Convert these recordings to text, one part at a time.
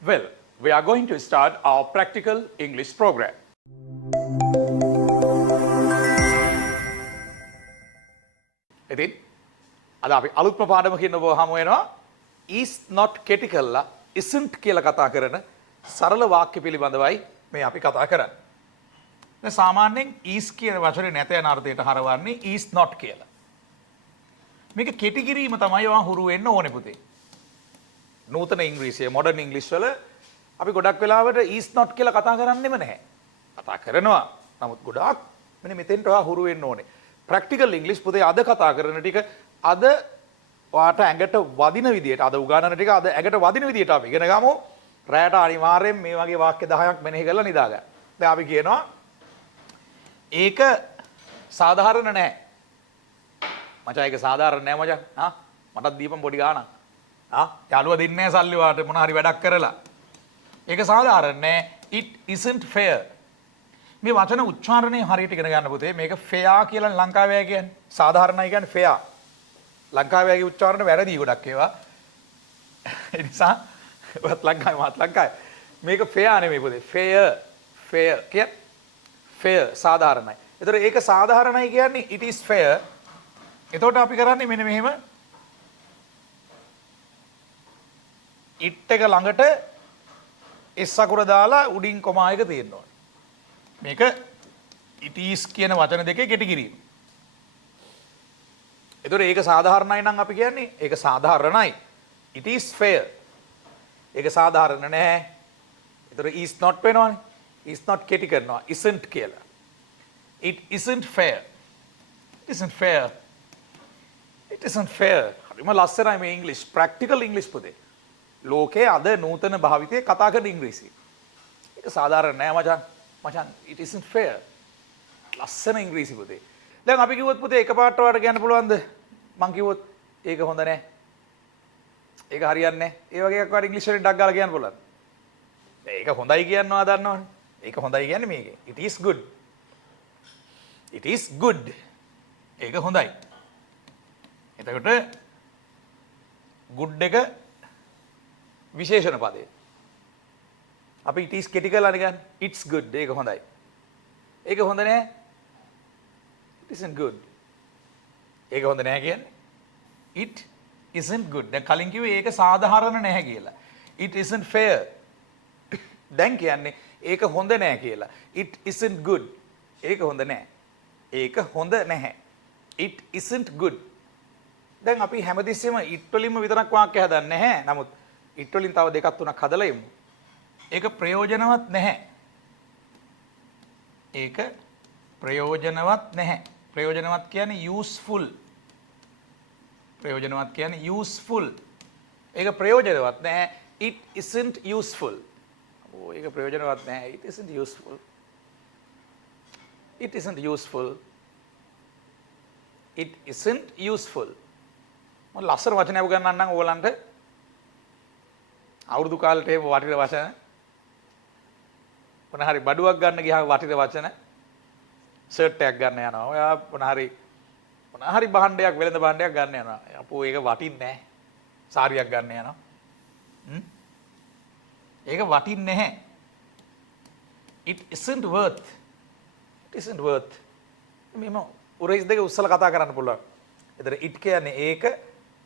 Well, we are going to start our practical English program. ඉතින් අද අපි අලුත්ම පාඩමකින් ඔබ හමු වෙනවා is not කෙටි කළා isn't කියලා කතා කරන සරල වාක්‍ය පිළිබඳවයි මේ අපි කතා කරන්නේ. දැන් සාමාන්‍යයෙන් is කියන වචනේ නැත යන අර්ථයට හරවන්නේ is not කියලා. මේක කෙටි කිරීම තමයි ඔයා හුරු වෙන්න ඕනේ පුතේ. නූතන ඉංග්‍රීසිය මොඩර්න් ඉංග්‍රීසි වල අපි ගොඩක් වෙලාවට is not කියලා කතා කරන්නෙම නැහැ. කතා කරනවා. නමුත් ගොඩාක් මෙන්න මෙතෙන්ට ඔයා හුරු වෙන්න ඕනේ. ප්‍රැක්ටිකල් ඉංග්‍රීසි පුතේ අද කතා කරන ටික අද ඔයාට ඇඟට වදින විදියට අද උගානන ටික අද ඇඟට වදින විදියට අපි ඉගෙන ගමු. රැයට අනිවාර්යෙන් මේ වගේ වාක්‍ය 10ක් මෙනෙහි කරලා නිදා ගන්න. දැන් අපි කියනවා ඒක සාධාරණ නැහැ. මචං ඒක සාධාරණ නැහැ මචං. මටත් දීපන් පොඩි ගාණක්. යාළුවා දෙන්නේ නැහැ සල්ලි වාට මොන හරි වැඩක් කරලා. ඒක සාධාරණ නැහැ. It isn't fair. මේ වචන උච්චාරණය හරියට ඉගෙන ගන්න පුතේ. මේක fair කියලා ලංකාවේ කියන්නේ. සාධාරණයි කියන්නේ fair. ලංකාවේ උච්චාරණ වැරදි ගොඩක් ඒවා. ඒ නිසා වත් ලංකාවේ මේක fair නෙමෙයි පුතේ. fair කියන්නේ fair සාධාරණයි. ඒතර ඒක සාධාරණයි කියන්නේ it is fair. එතකොට අපි කරන්නේ මෙන්න මෙහෙම it එක ළඟට s අකුර දාලා උඩින් කොමා එක තියෙන්න ඕනේ. මේක it is කියන වචන දෙකේ කෙටි කිරීම. එතකොට ඒක සාධාරණයි නම් අපි කියන්නේ ඒක සාධාරණයි. it is fair. ඒක සාධාරණ නැහැ. එතකොට is not වෙනවනේ. is not කෙටි කරනවා isn't කියලා. it isn't fair. it isn't fair. it isn't fair. හරිම ලස්සනයි මේ ඉංග්‍රීසි ප්‍රැක්ටිකල් ඉංග්‍රීසි පුතේ. ලෝකයේ අද නූතන භාවිතයේ කතා කරන ඉංග්‍රීසි. ඒක සාධාරණ නෑ මචං it isn't fair. ලස්සන ඉංග්‍රීසි පුතේ. දැන් අපි කිව්වොත් පුතේ එකපාරට ඔයාලට කියන්න පුළුවන්ද? මං කිව්වොත් ඒක හොඳ නෑ. ඒක හරියන්නේ නෑ. ඒ වගේ එකක් වර ඉංග්‍රීසි වලින් ඩක් ගාලා කියන්න පුළුවන්ද? ඒක හොඳයි කියනවා දන්නවනේ. ඒක හොඳයි කියන්නේ මේකේ. it is good. it is good. ඒක හොඳයි. එතකොට good එක විශේෂණ පදේ. අපි it is කෙටි කරලා ගන්න. it's good. ඒක හොඳයි. ඒක හොඳ නෑ. it isn't good. ඒක හොඳ නෑ කියන්නේ. it isn't good. දැන් කලින් කිව්වේ ඒක සාධාරණ නැහැ කියලා. it isn't fair. දැන් කියන්නේ ඒක හොඳ නෑ කියලා. it isn't good. ඒක හොඳ නෑ. ඒක හොඳ නැහැ. it isn't good. දැන් අපි හැමතිස්සෙම it වලින්ම විතරක් වාක්‍ය හදන්නේ නැහැ. නමුත් it වලින් තව දෙකක් තුනක් හදලා යමු. ඒක ප්‍රයෝජනවත් නැහැ. ඒක ප්‍රයෝජනවත් නැහැ. ප්‍රයෝජනවත් කියන්නේ useful. ප්‍රයෝජනවත් කියන්නේ useful. ඒක ප්‍රයෝජනවත් නැහැ. it isn't useful. ඒක ප්‍රයෝජනවත් නැහැ. it isn't useful. it isn't useful. it isn't useful. මම ලස්සන වචනයක් උගන්වන්නම් ඕගලන්ට. අවුරුදු කාලේට ඒ වටින වචන මොන හරි බඩුවක් ගන්න ගියාම වටින වචන ෂර්ට් එකක් ගන්න යනවා. ඔයා මොන හරි භාණ්ඩයක් වෙළඳ භාණ්ඩයක් ගන්න යනවා. අපෝ ඒක වටින්නේ නැහැ. සාරියක් ගන්න යනවා. ඒක වටින්නේ නැහැ. it isn't worth. it isn't worth. මෙම උරහිස් දෙක උස්සලා කතා කරන්න පුළුවන්. එතන it කියන්නේ ඒක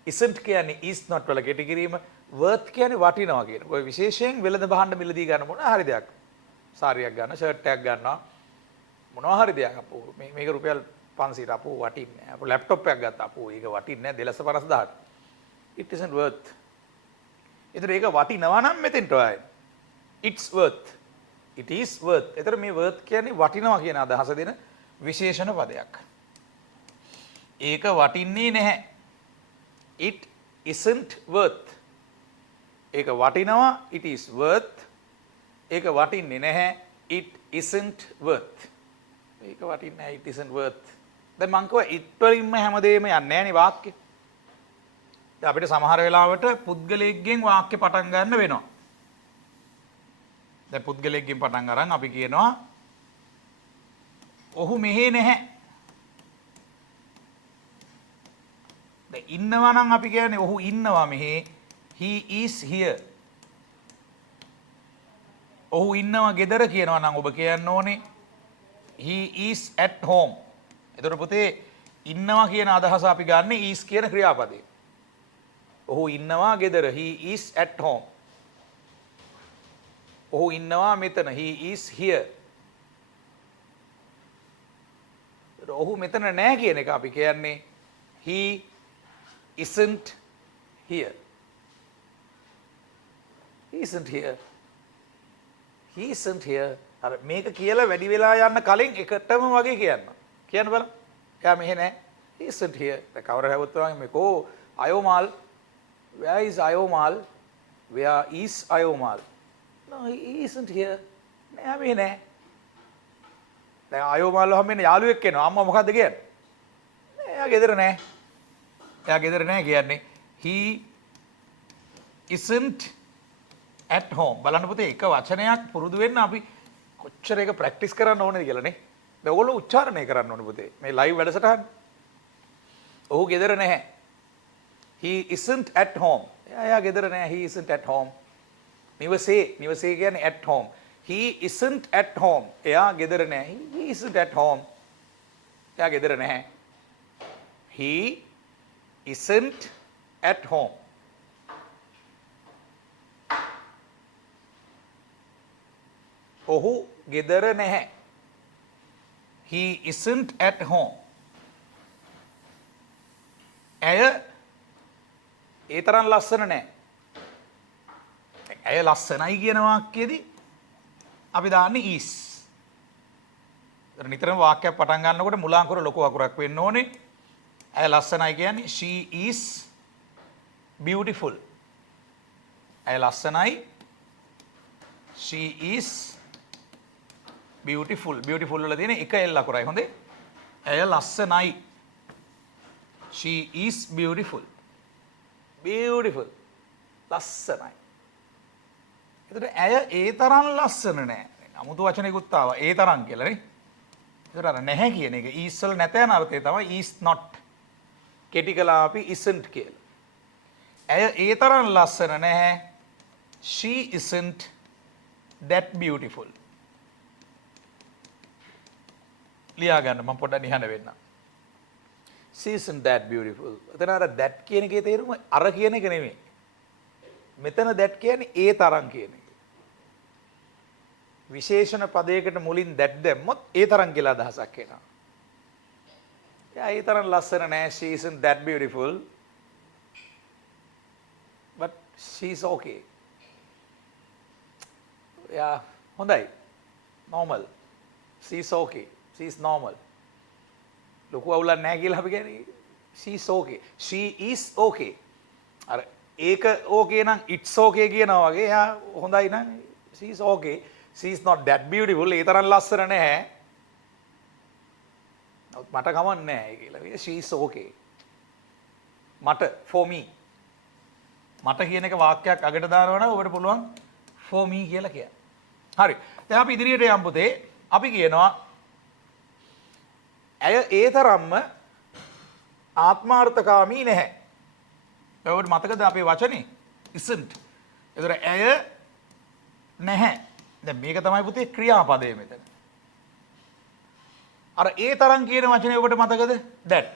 isn't කියන්නේ is not වල කෙටි කිරීම worth කියන්නේ වටිනවා කියන. ඔය විශේෂයෙන් වෙළඳ භාණ්ඩ මිලදී ගන්න මොනවා හරි දෙයක්. සාරියක් ගන්න, ෂර්ට් එකක් ගන්නවා. මොනවා හරි දෙයක් අපෝ මේක රුපියල් 500ට අපෝ වටින්නේ නැහැ. අපෝ ලැප්ටොප් එකක් ගත්තා. අපෝ ඒක වටින්නේ නැහැ 250000ට. it isn't worth. ඒතර ඒක වටිනවා නම් මෙතෙන්ට ඔයයි. it's worth. it is worth. ඒතර මේ worth කියන්නේ වටිනවා කියන අදහස දෙන විශේෂණ පදයක්. ඒක වටින්නේ නැහැ. it isn't worth. ඒක වටිනවා it is worth. ඒක වටින්නේ නැහැ it isn't worth. ඒක වටින්නේ නැහැ it isn't worth. දැන් මං කිව්වා it වලින්ම හැමදේම යන්නේ නැහනේ වාක්‍ය. දැන් අපිට සමහර වෙලාවට පුද්ගලයෙක්ගෙන් වාක්‍ය පටන් ගන්න වෙනවා. දැන් පුද්ගලයෙක්ගෙන් පටන් අරන් අපි කියනවා ඔහු මෙහෙ නැහැ. දැන් ඉන්නවා නම් අපි කියන්නේ ඔහු ඉන්නවා මෙහෙ. he is here. ඔහු ඉන්නවා ගෙදර කියනවා නම් ඔබ කියන්න ඕනේ he is at home. එතකොට පුතේ ඉන්නවා කියන අදහස අපි ගන්න is කියන ක්‍රියාපදේ. ඔහු ඉන්නවා ගෙදර he is at home. ඔහු ඉන්නවා මෙතන he is here. ඔහු මෙතන නැහැ කියන එක අපි කියන්නේ he isn't here. He isn't here. He isn't here. අර මේක කියලා වැඩි වෙලා යන්න කලින් එකටම වගේ කියන්න. කියන්න බලන්න. එයා මෙහෙ නැහැ. He isn't here. දැන් කවුරු හැවුවත් වගේ මේකෝ අයෝමාල්. Where is අයෝමාල්? Where is අයෝමාල්? No, he isn't here. නෑ මෙහෙ නැහැ. දැන් අයෝමාල් හැමෙන්නේ යාළුවෙක් එනවා. අම්මා මොකද්ද කියන්නේ? නෑ එයා ගෙදර නැහැ. එයා ගෙදර නැහැ කියන්නේ he isn't at home. බලන්න පුතේ එක වචනයක් පුරුදු වෙන්න අපි කොච්චර එක ප්‍රැක්ටිස් කරන්න ඕනේද කියලා නේ. දැන් ඔයගොල්ලෝ උච්චාරණය කරන්න ඕනේ පුතේ. මේ ලයිව් වැඩසටහන. ඔහු ගෙදර නැහැ. He isn't at home. එයා ගෙදර නැහැ. He isn't at home. නිවසේ කියන්නේ at home. He isn't at home. එයා ගෙදර නැහැ. He isn't at home. එයා ගෙදර නැහැ. He isn't at home. ඔහු ගෙදර නැහැ. He isn't at home. ඇය ඒ තරම් ලස්සන නැහැ. ඇය ලස්සනයි කියන වාක්‍යයේදී අපි දාන්නේ is. නිතරම වාක්‍යයක් පටන් ගන්නකොට මුලාංකුර ලොකු අකුරක් වෙන්න ඕනේ. ඇය ලස්සනයි කියන්නේ she is beautiful. ඇය ලස්සනයි. she is beautiful. beautiful වල තියෙන එක L අකුරයි. හොඳේ. ඇය ලස්සනයි. she is beautiful. beautiful. ලස්සනයි. එතකොට ඇය ඒ තරම් ලස්සන නෑ. අමුතු වචනයකුත් ආවා. ඒ තරම් කියලා නේ. එතකොට අර නැහැ කියන එක is වල නැත යන අර්ථය තමයි is not. කෙටි කළා අපි isn't කියලා. ඇය ඒ තරම් ලස්සන නැහැ. she isn't that beautiful. ලියා ගන්න මම පොඩ්ඩක් නිහඬ වෙන්න. she isn't that beautiful. එතන අර that කියන එකේ තේරුම අර කියන එක නෙමෙයි. මෙතන that කියන්නේ ඒ තරම් කියන එක. විශේෂණ පදයකට මුලින් that දැම්මොත් ඒ තරම් කියලා අදහසක් එනවා. එයා ඒ තරම් ලස්සන නෑ. she isn't that beautiful. but she's okay. එයා හොඳයි. normal. she's okay. she's normal. ලොකු අවුලක් නැහැ කියලා අපි කියන්නේ she's okay. she is okay. අර ඒක okay නම් it's okay කියනවා වගේ එයා හොඳයි නම් she's okay. she's not that beautiful. ඒ තරම් ලස්සන නැහැ. මට කමක් නැහැ කියලා. she's okay. මට for me. මට කියන එක වාක්‍යයක් අගට දානවා නම් ඔබට පුළුවන් for me කියලා කියන්න. හරි. දැන් අපි ඉදිරියට යමු පුතේ. අපි කියනවා ඇය ඒ තරම්ම ආත්මාර්ථකාමී නැහැ. ඔබට මතකද අපේ වචනේ isn't. ඒතර ඇය නැහැ. දැන් මේක තමයි පුතේ ක්‍රියාපදය මෙතන. අර ඒ තරම් කියන වචනේ ඔබට මතකද? that.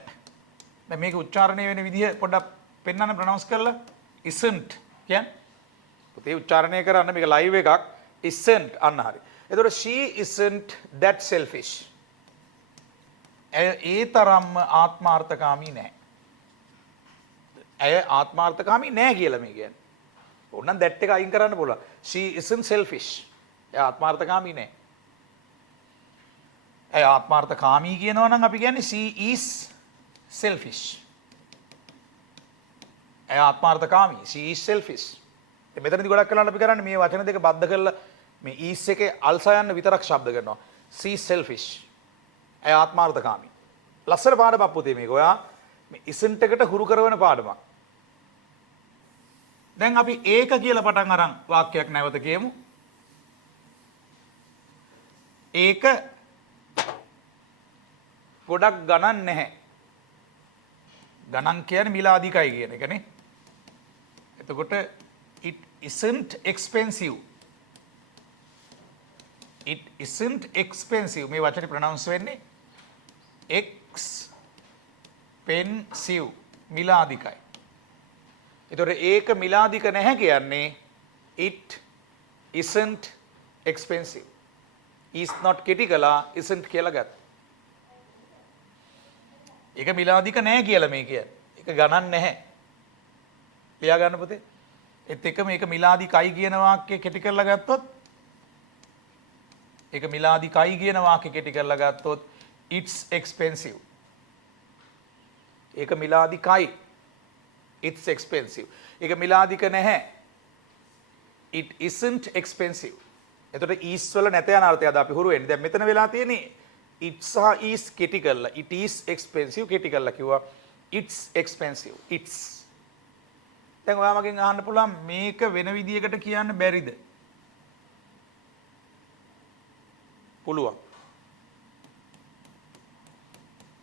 දැන් මේක උච්චාරණය වෙන විදිහ පොඩ්ඩක් පෙන්වන්න ප්‍රොනවුන්ස් කරලා isn't කියන්නේ. පුතේ උච්චාරණය කරන්න මේක ලයිව් එකක්. isn't අන්න හරි. ඒතර she isn't that selfish. ඇය ඒ තරම්ම ආත්මාර්ථකාමී නැහැ. ඇය ආත්මාර්ථකාමී නැහැ කියලා මේ කියන්නේ. ඕනනම් that එක අයින් කරන්න පුළුවන්. she isn't selfish. ඇය ආත්මාර්ථකාමී නැහැ. ඇය ආත්මාර්ථකාමී කියනවා නම් අපි කියන්නේ she is selfish. ඇය ආත්මාර්ථකාමී. she is selfish. මෙතනදී ගොඩක් වෙලාවට අපි කරන්නේ මේ වචන දෙක බද්ධ කරලා මේ is එකේ අල්සා යන්න විතරක් ශබ්ද කරනවා. she is selfish. ඇය ආත්මාර්ථකාමී. ලස්සන පාඩමක් පුතේ මේක. ඔයා මේ isn't එකට හුරු කරන පාඩමක්. දැන් අපි ඒක කියලා පටන් අරන් වාක්‍යයක් නැවත කියමු. ඒක ගොඩක් ගණන් නැහැ. ගණන් කියන්නේ මිල අධිකයි කියන එකනේ. එතකොට it isn't expensive. it isn't expensive. මේ වචනේ ප්‍රොනවුන්ස් වෙන්නේ expensive. මිලාදිකයි. ඒතකොට ඒක මිලාදික නැහැ කියන්නේ it isn't expensive. is not කෙටි කළා isn't කියලා ගත්තා. ඒක මිලාදික නැහැ කියලා මේ කියන්නේ. ඒක ගණන් නැහැ. ලියා ගන්න පුතේ. ඒත් එක මේක මිලාදිකයි කියන වාක්‍යය කෙටි කරලා ගත්තොත් ඒක මිලාදිකයි කියන වාක්‍යය කෙටි කරලා ගත්තොත් it's expensive. ඒක මිලාදිකයි it's expensive. ඒක මිලාදික නැහැ it isn't expensive. එතකොට is වල නැත යන අර්ථය අද අපි හුරු වෙන්නේ. දැන් මෙතන වෙලා තියෙන්නේ it සහ is කෙටි කරලා it is expensive කෙටි කරලා කිව්වා it's expensive. it's දැන් ඔයා මගෙන් අහන්න පුළුවන් මේක වෙන විදියකට කියන්න බැරිද? පුළුවන්.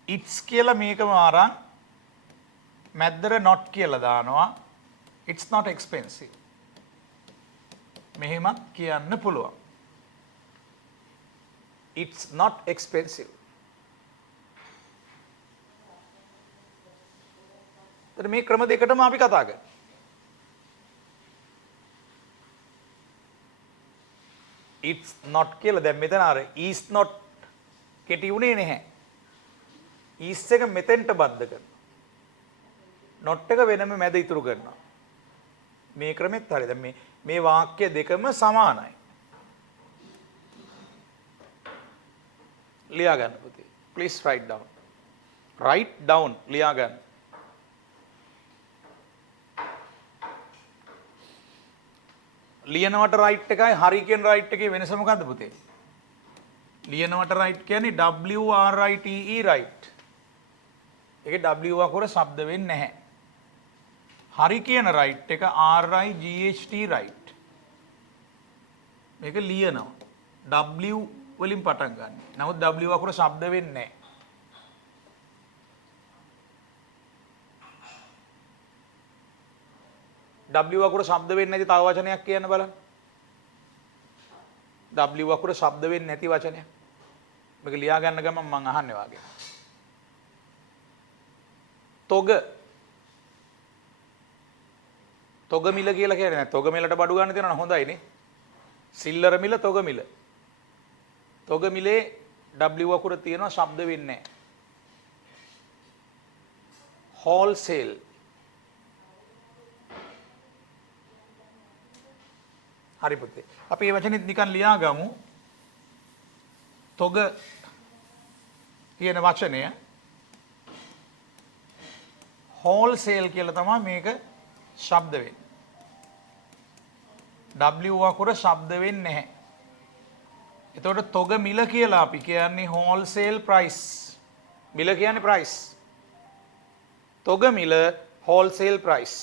it's කියලා මේකම අරන් මැද්දට not කියලා දානවා. it's not expensive. මෙහෙමත් කියන්න පුළුවන්. it's not expensive. එතන මේ ක්‍රම දෙකටම අපි කතා කරනවා. it's not කියලා දැන් මෙතන අර is not කෙටි උනේ නැහැ. is එක මෙතෙන්ට බද්ධ කරනවා. not එක වෙනම මැද ඉතුරු කරනවා. මේ ක්‍රමෙත් හරි. දැන් මේ වාක්‍ය දෙකම සමානයි. ලියා ගන්න පුතේ. please write down. write down ලියා ගන්න. ලියනවට right එකයි හරි කියන right එකේ වෙනස මොකද්ද පුතේ? ලියනවට right කියන්නේ W R I T E right. ඒකේ W අකුර શબ્ද වෙන්නේ නැහැ. හරි කියන right එක R I G H T right. මේක ලියනවා. W වලින් පටන් ගන්න. නමුත් W අකුර શબ્ද වෙන්නේ නැහැ. W අකුර શબ્ද වෙන්නේ නැති තව වචනයක් කියන්න බලන්න. W අකුර શબ્ද වෙන්නේ නැති වචනයක්. මේක ලියා ගන්න ගමන් මම අහන්නේ වාගේ. තොග. තොග මිල කියලා කියන්නේ නැහැ. තොග මිලට බඩු ගන්න තියෙනවා හොඳයි නේ. සිල්ලර මිල තොග මිල. තොග මිලේ W අකුර තියෙනවා શબ્ද වෙන්නේ නැහැ. wholesale. හරි පුතේ. අපි මේ වචනේ නිකන් ලියා ගමු. තොග කියන වචනය wholesale කියලා තමයි මේක શબ્ද වෙන්නේ. W අකුර શબ્ද වෙන්නේ නැහැ. එතකොට තොග මිල කියලා අපි කියන්නේ wholesale price. මිල කියන්නේ price. තොග මිල wholesale price.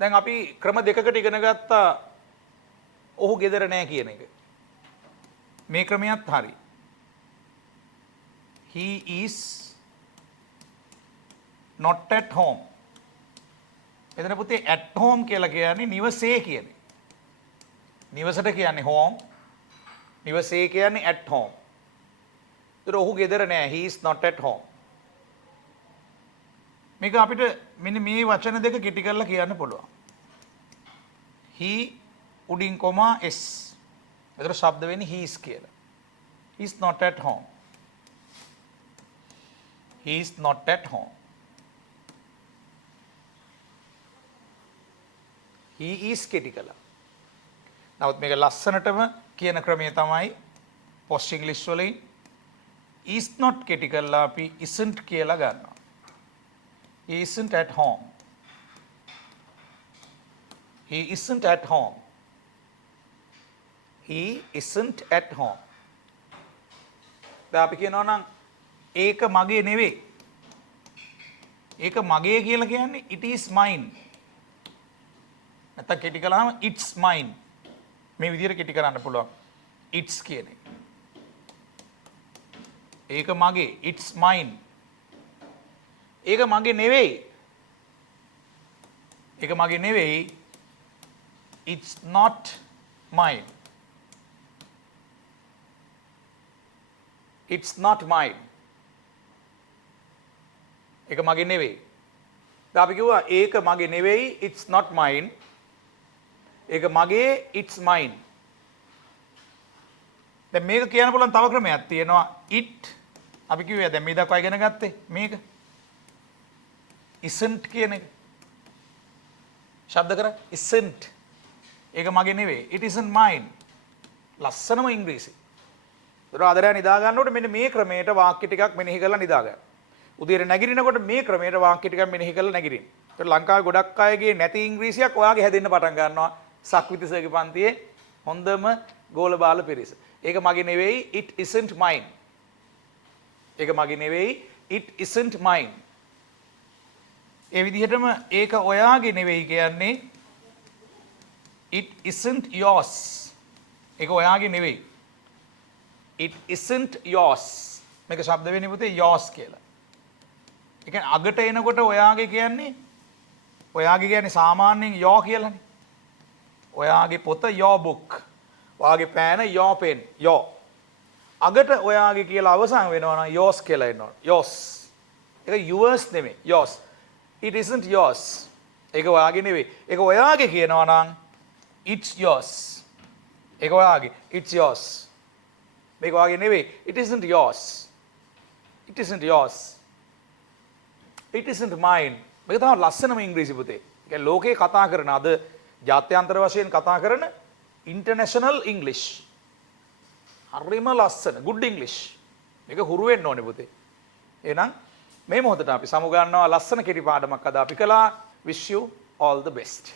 දැන් අපි ක්‍රම දෙකකට ඉගෙන ගත්තා ඔහු ගෙදර නැහැ කියන එක. මේ ක්‍රමයක් හරි. He is not at home. එතන පුතේ at home කියලා කියන්නේ නිවසේ කියන්නේ. නිවසට කියන්නේ home. නිවසේ කියන්නේ at home. ඒතර ඔහු ගෙදර නැහැ. He is not at home. මේක අපිට මෙන්න මේ වචන දෙක කෙටි කරලා කියන්න පුළුවන්. He උඩින් කොමා s. එතකොට શબ્ද වෙන්නේ he is කියලා. He is not at home. He is not at home. He is කෙටි කළා. නමුත් මේක ලස්සනටම කියන ක්‍රමය තමයි post english වලින් is not කෙටි කරලා අපි isn't කියලා ගන්නවා. He isn't at home. He isn't at home. He isn't at home. දැන් අපි කියනවා නම් ඒක මගේ නෙවෙයි. ඒක මගේ කියලා කියන්නේ it is mine. නැත්නම් කෙටි කළාම it's mine. මේ විදිහට කෙටි කරන්න පුළුවන්. it's කියන එක. ඒක මගේ it's mine. ඒක මගේ නෙවෙයි. ඒක මගේ නෙවෙයි. it's not mine. it's not mine. ඒක මගේ නෙවෙයි. දැන් අපි කිව්වා ඒක මගේ නෙවෙයි, it's not mine. ඒක මගේ, it's mine. දැන් මේක කියන්න පුළුවන් තව ක්‍රමයක් තියෙනවා. it අපි කිව්වේ දැන් මේ දක්වා ඉගෙන ගත්තේ මේක. isn't කියන එක. ශබ්ද කර isn't. ඒක මගේ නෙවෙයි. it isn't mine. ලස්සනම ඉංග්‍රීසි. ඒතර ආදරය නිදා ගන්නකොට මෙන්න මේ ක්‍රමයට වාක්‍ය ටිකක් මෙනෙහි කරලා නිදා ගන්න. උදේට නැගිටිනකොට මේ ක්‍රමයට වාක්‍ය ටිකක් මෙනෙහි කරලා නැගිටින්න. ඒතර ලංකාවේ ගොඩක් අයගේ නැති ඉංග්‍රීසියක් ඔයාගේ හැදෙන්න පටන් ගන්නවා. සක්විතිසගේ පන්තියේ හොඳම ගෝල බාල පිරිස. ඒක මගේ නෙවෙයි, it isn't mine. ඒක මගේ නෙවෙයි, it isn't mine. ඒ විදිහටම ඒක ඔයාගේ නෙවෙයි කියන්නේ it isn't yours. ඒක ඔයාගේ නෙවෙයි. it isn't yours. මේක ශබ්ද වෙන්නේ පුතේ yours කියලා. ඒ කියන්නේ අගට එනකොට ඔයාගේ කියන්නේ සාමාන්‍යයෙන් your කියලානේ. ඔයාගේ පොත your book. ඔයාගේ පෑන your pen. your. අගට ඔයාගේ කියලා අවසන් වෙනවා නම් yours කියලා එනවා. yours. ඒක yours නෙමෙයි yours. it isn't yours. ඒක ඔයාගේ නෙවෙයි. ඒක ඔයාගේ කියනවා නම් it's yours. ඒක ඔයාගේ it's yours. මේක ඔයාගේ නෙවෙයි it isn't yours. it isn't yours. it isn't mine. මේක තමයි ලස්සනම ඉංග්‍රීසි පුතේ. ඒ කියන්නේ ලෝකේ කතා කරන අද ජාත්‍යන්තර වශයෙන් කතා කරන ඉන්ටර්නැෂනල් ඉංග්ලිෂ්. හරිම ලස්සන good English. මේක හුරු වෙන්න ඕනේ පුතේ. එහෙනම් මේ මොහොතට අපි සමු ගන්නවා ලස්සන කෙටි පාඩමක් අද අපි කළා. wish you all the best.